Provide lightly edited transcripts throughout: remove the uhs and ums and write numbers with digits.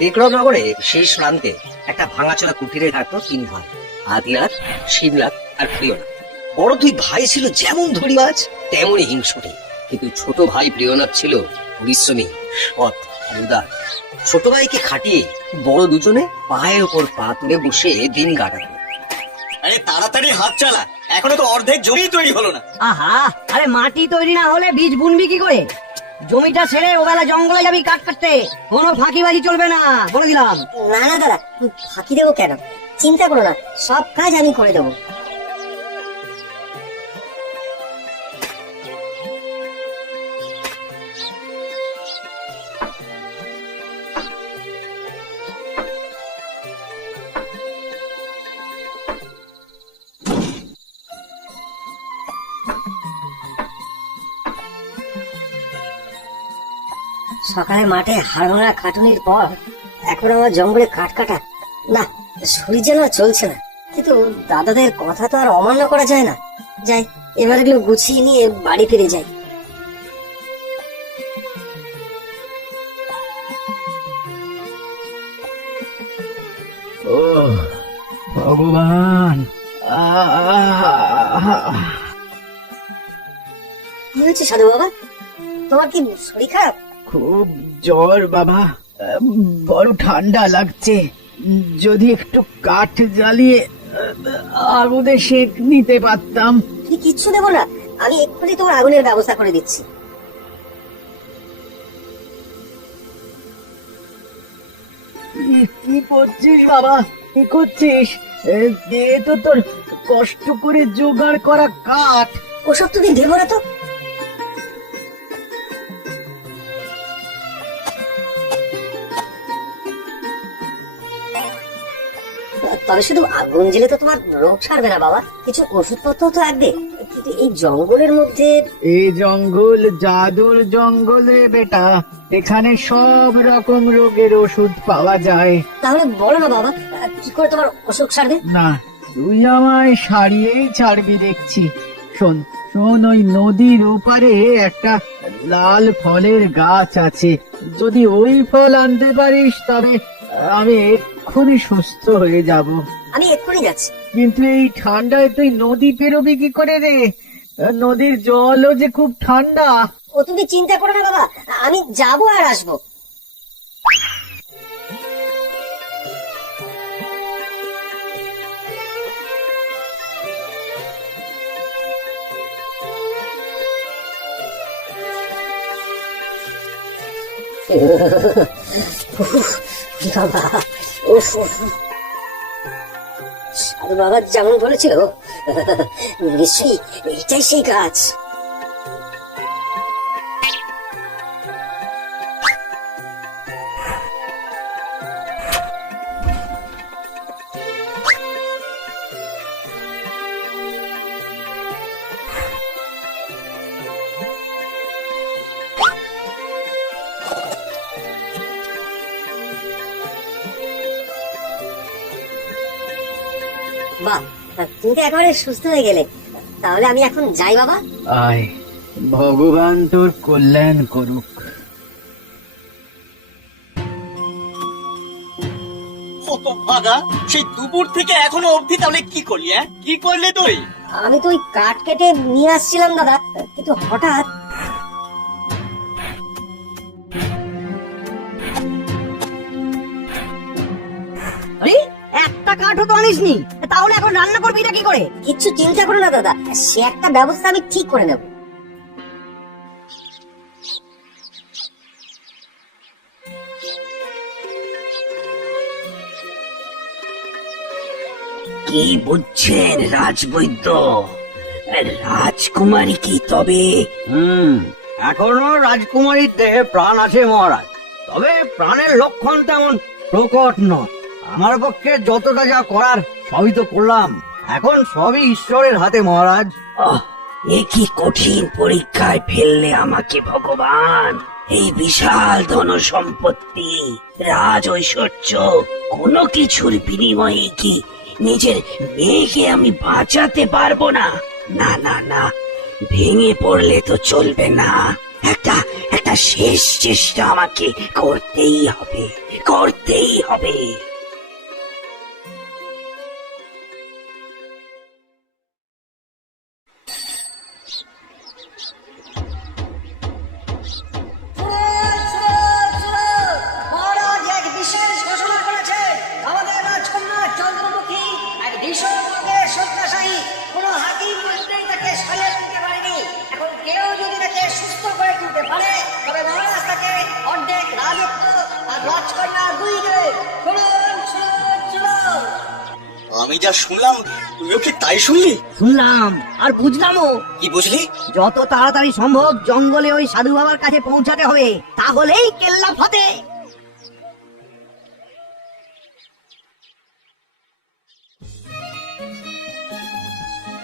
বিক্রমনগরে শেষ প্রান্তে একটা ভাঙাচোরা কুটিরে থাকতো 3 ভাই, আদিনাথ, শিবনাথ আর প্রিয়নাথ। বড় 2 ভাই ছিল যেমন ধড়িবাজ তেমনই হিংসুটে, কিন্তু ছোট ভাই প্রিয়নাথ ছিল পরিশ্রমী, সৎ, উদার। ছোট ভাইকে খাটিয়ে বড় দুজনে পায়ের ওপর পা তুলে বসে দিন কাটাতো। আরে তাড়াতাড়ি হাত চালা, এখনো তো অর্ধেক জমি তৈরি হলো না। আহা, আরে মাটি তৈরি না হলে বীজ বুনবি কি করে? জমিটা ছেড়ে ওবেলা জঙ্গলে যাবি কাঠ কাটতে, কোনো ফাঁকিবাজি চলবে না, বলে দিলাম। না না দাদা, ফাঁকি দেবো কেন? চিন্তা করো না, সব কাজ আমি করে দেবো। সকালে মাঠে হাড় ভাঙা খাটুনির পর এখন আমার জঙ্গলে কাঠ কাটা, না শরীর যেন আর চলছে না। কিন্তু দাদাদের কথা তো আর অমান্য করা যায় না। যাই, এবার এগুলো গুছিয়ে নিয়ে বাড়ি ফিরে যাই। ও ভগবান, কি হয়েছে সাধু বাবা? তোমার কি শরীর খারাপ? খুব জ্বর বাবা, বড় ঠান্ডা লাগছে। যদি একটু কাঠ জ্বালিয়ে আগুনে সেঁক নিতে পারতাম। তুমি কিচ্ছু দেবো না, আমি এক্ষুনি তোমার আগুনের ব্যবস্থা করে দিচ্ছি। কি করছিস বাবা, কি করছিস? এ তো তোর কষ্ট করে জোগাড় করা কাঠ। ওসব তুমি দেবো না তো। তবে শুধু আগুন জ্বেলে তো তোমার রোগ সারবে না বাবা, কিছু ওষুধপত্র তো লাগবে। কিন্তু এই জঙ্গলের মধ্যে। এই জঙ্গল জাদুর জঙ্গল রে বেটা, এখানে সব রকম রোগের ওষুধ পাওয়া যায়। তাহলে বলো না বাবা, কি করে তোমার অসুখ সারবে? না, তুই আমায় সারিয়েই ছাড়বি দেখছি। শোন শোন, ওই নদীর ওপারে একটা লাল ফলের গাছ আছে। যদি ওই ফল আনতে পারিস তবে আমি এক্ষুনি সুস্থ হয়ে যাব। আমি এক্ষুনি যাচ্ছি। কিন্তু এই ঠান্ডায় তুই নদী পেরোবি কি করে রে? নদীর জলও যে খুব ঠান্ডা। ও তুমি চিন্তা করো না বাবা, আমি যাবো আর আসবো। বাবা, সাধু বাবা যেমন বলেছিল, নিশ্চয়ই এটাই সেই গাছ। বাহ, তুমি তো একেবারে সুস্থ হয়ে গেলে। তাহলে আমি এখন যাই বাবা। আয়, ভগবান তোর কল্যাণ করুক। কত ভাগা, সেই দুপুর থেকে এখনো অবধি তাহলে কি করলি? কি করলে তুই? আমি তো ওই কাঠ কেটে নিয়ে আসছিলাম দাদা, কিন্তু হঠাৎ। আরে একটা কাঠও তো আনিসনি, তাহলে এখন রান্না করবি না কি করে? কিচ্ছু চিন্তা করো না দাদা, সে একটা ব্যবস্থা আমি ঠিক করে নেব। কি বুঝছেন রাজবৈদ্য? রাজকুমারী কি তবে? এখনো রাজকুমারীর দেহে প্রাণ আছে মহারাজ, তবে প্রাণের লক্ষণ তেমন প্রকট নয়। আমার পক্ষে যতটা যা করার সবই তো করলাম, এখন সবই ঈশ্বরের হাতে মহারাজ। এ কি কঠিন পরীক্ষায় ফেললে আমাকে ভগবান! এই বিশাল ধন সম্পত্তি, রাজ ঐশ্বর্য, কোনো কিছুর বিনিময়ে কি নিজের মেয়েকে আমি বাঁচাতে পারবো না? না না না, ভেঙে পড়লে তো চলবে না। একটা একটা শেষ চেষ্টা আমাকে করতেই হবে, করতেই হবে। মহারাজ এক বিশেষ ঘোষণা করেছে। আমাদের রাজকন্যা চন্দ্রমুখী এক ভীষণ রোগের শয্যাশায়ী। কোনো হাকিম মন্ত্রী তাকে সারিয়ে তুলতে পারেনি। এখন কেউ যদি তাকে সুস্থ করে তুলতে পারে তবে মহারাজ তাকে অর্ধেক রাজত্ব আর রাজকন্যা দুই দেবে। শুনুন শুনুন শুনুন। আমি যা শুনলাম তুইও কি তাই শুনলি? শুনলাম আর বুঝলামও। কি বুঝলি? যত তাড়াতাড়ি সম্ভব জঙ্গলে ওই সাধু বাবার কাছে পৌঁছাতে হবে, তাহলেই কেল্লা ফতে।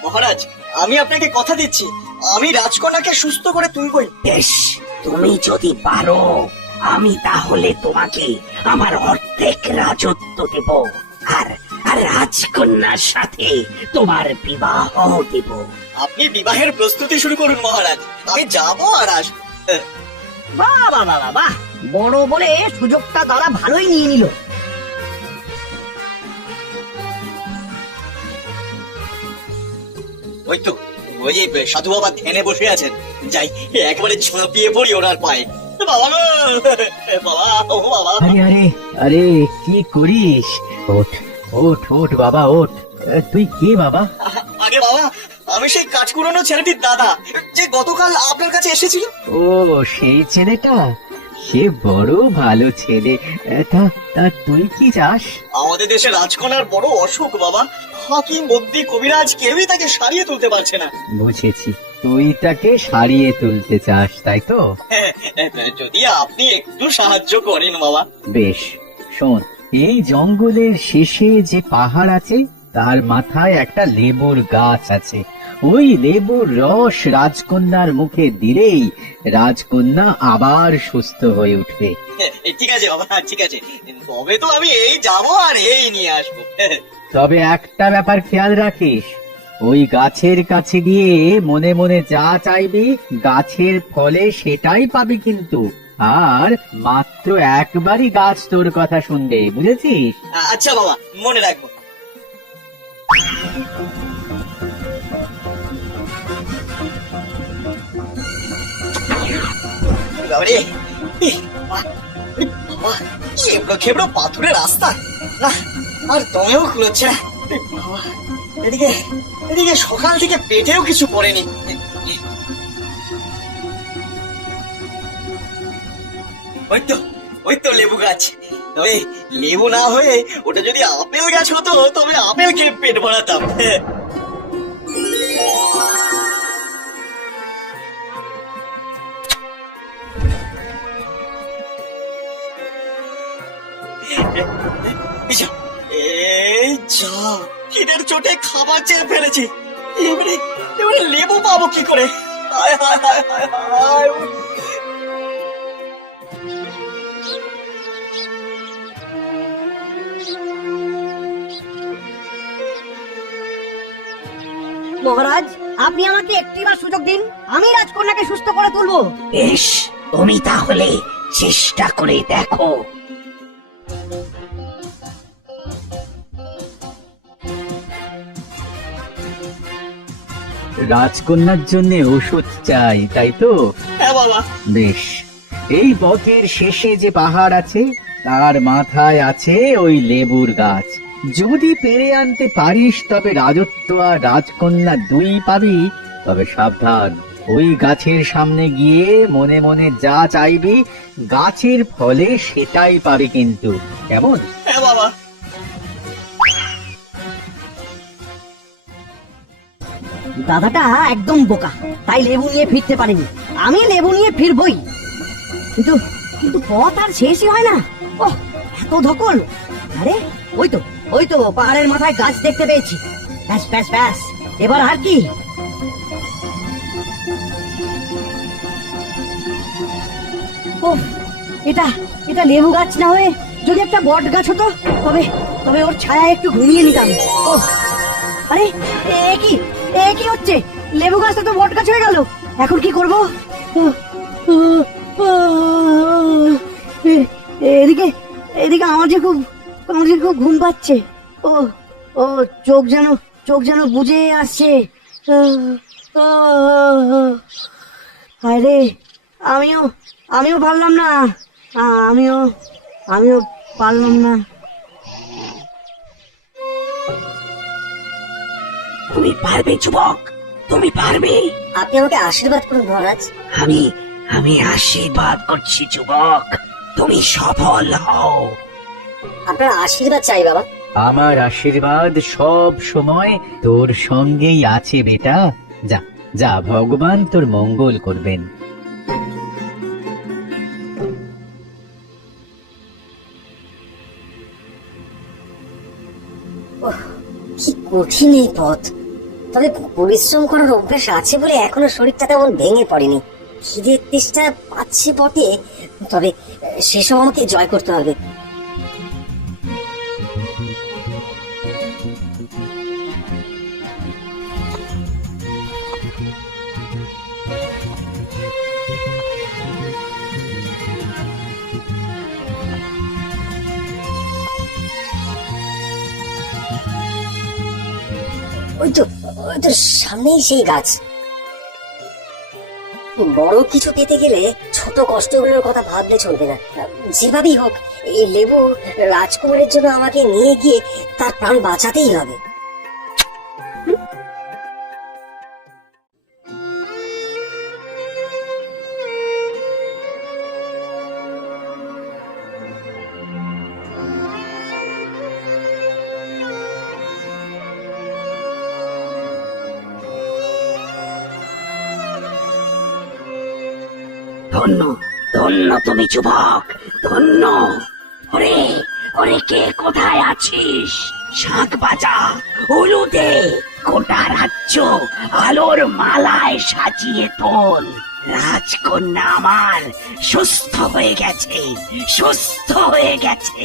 মহারাজ, আমি আপনাকে কথা দিচ্ছি, আমি রাজকন্যাকে সুস্থ করে তুলবই। বেশ, তুমি যদি পারো আমি তাহলে তোমাকে আমার অর্ধেক রাজত্ব দেব, আর আর রাজকন্যার সাথে তোমার বিবাহ দেব। আপনি বিবাহের প্রস্তুতি শুরু করুন মহারাজ, আমি যাবো আর আসবো। বাহ বাহ বাহ বাহ বাহ, বড় বলে সুযোগটা তারা ভালোই নিয়ে নিল। ওই তো, ওই যে সাধু বাবা ধ্যানে বসে আছেন, যাই একবারে ঝাঁপিয়ে পড়ি ওনার পায়ে। বাবা গো, বাবা, ও বাবা। আরে আরে আরে, কি করিস? ওঠ ওঠ ওঠ বাবা ওঠ। তুই কে বাবা? আগে বাবা, আমি সেই কাজ কুড়ানো ছেলেটির দাদা, যে গতকাল আপনার কাছে এসেছিল। ও সেই ছেলেটা, সে বড় ভালো ছেলে। তা তা তুই কি চাস? আমাদের দেশে রাজকন্যার বড় অসুখ বাবা, হাকিম বদ্যি কবিরাজ কেউই তাকে সারিয়ে তুলতে পারছে না। বুঝেছি, তুই তাকে সারিয়ে তুলতে চাস, তাই তো? যদি আপনি একটু সাহায্য করেন বাবা। বেশ, শোন, এই জঙ্গলের শেষে যে পাহাড় আছে তার মাথায় একটা লেবুর গাছ আছে। ওই লেবুর রস রাজকন্যার মুখে দিলেই রাজকন্যা আবার সুস্থ হয়ে উঠবে। ঠিক আছে বাবা, ঠিক আছে, তবে তো আমি এই যাবো আর এই নিয়ে আসবো। তবে একটা ব্যাপার খেয়াল রাখিস, ওই গাছের কাছে গিয়ে মনে মনে যা চাইবি গাছের ফলে সেটাই পাবি কিন্তু। আর মাত্র একবারই গাছ তোর কথা শুনবে, বুঝেছিস? আচ্ছা বাবা, মনে রাখবো। বাবারে, বাবা, এবড়ো খেবড়ো পাথুরে রাস্তা, না আর দমেও খুলছে না। বাবা, এদিকে এদিকে সকাল থেকে পেটেও কিছু পড়েনি। ওই তো লেবু গাছ। তবে লেবু না হয়ে ওটা যদি আপেল গাছ হতো তবে আপেল খেয়ে পেট ভরাতাম। এই যা, খিদের চোটে খাবার চেয়ে ফেলেছি, এবারে এবারে লেবু পাবো কি করে? হায় হায় হায় হায় হায়। মহারাজ, আপনি আমাকে একটিবার সুযোগ দিন, আমি রাজকন্যাকে সুস্থ করে তুলবো। বেশ, তুমি তাহলে চেষ্টা করে দেখো। রাজকন্যার জন্য ওষুধ চাই, তাই তো? হ্যাঁ বাবা। বেশ, এই পথের শেষে যে পাহাড় আছে তার মাথায় আছে ওই লেবুর গাছ। যদি পেরে আনতে পারিস তবে রাজত্ব আর রাজকন্যা দুই পাবি। তবে সাবধান, ওই গাছের সামনে গিয়ে মনে মনে যা চাইবি গাছের ফলে সেটাই পাবি কিন্তু, কেমন? হ্যাঁ বাবা। দাদাটা একদম বোকা, তাই লেবু নিয়ে ফিরতে পারেনি। আমি লেবু নিয়ে ফিরবই, কিন্তু কিন্তু পথ আর শেষই হয় না। ওহ, এত ধকল। আরে ওই তো পাহাড়ের মাথায় গাছ দেখতে পেয়েছি। ব্যাস ব্যাস ব্যাস, এবার আর কি? ওহ, এটা এটা লেবু গাছ না হয়ে যদি একটা বট গাছ হতো তবে তবে ওর ছায়া একটু ঘুমিয়ে নিতাম। ওহ, আরে এ কি হচ্ছে? লেবু গাছটা তো বট গাছ হয়ে গেল, এখন কি করবো? এদিকে এদিকে আমার যে খুব ঘুম পাচ্ছে। ও ও চোখ যেন বুঝে আসছে। আরে আমিও পারলাম না। আমিও পারলাম না। তুমি পারবে যুবক, তুমি পারবে। আপনি আমাকে আশীর্বাদ করুন মহারাজ। আমি আশীর্বাদ করছি যুবক, তুমি সফল হও। আপনার আশীর্বাদ চাই বাবা। আমার আশীর্বাদ সব সময় তোর সঙ্গেই আছে বেটা। যা যা, ভগবান তোর মঙ্গল করবেন। কি কঠিন এই পথ, তবে পরিশ্রম করার অভ্যাস আছে বলে এখনো শরীরটা তেমন ভেঙে পড়েনি। খিদের তেষ্টা পাচ্ছে বটে, তবে সেসব আমাকে জয় করতে হবে। ওই তো সামনেই সেই গাছ। বড় কিছু পেতে গেলে ছোট কষ্টগুলোর কথা ভাবলে চলবে না। যেভাবেই হোক এই লেবু রাজকুমারের জন্য আমাকে নিয়ে গিয়ে তার প্রাণ বাঁচাতেই হবে। ধন্য ধন্য তুমি যুবক, ধন্য। ওরে ওরে, কে কোথায় আছিস? শাঁখ বাজা, হলুদে গোটা রাজ্য আলোর মালায় সাজিয়ে তোল। রাজকন্যা আমার সুস্থ হয়ে গেছে, সুস্থ হয়ে গেছে।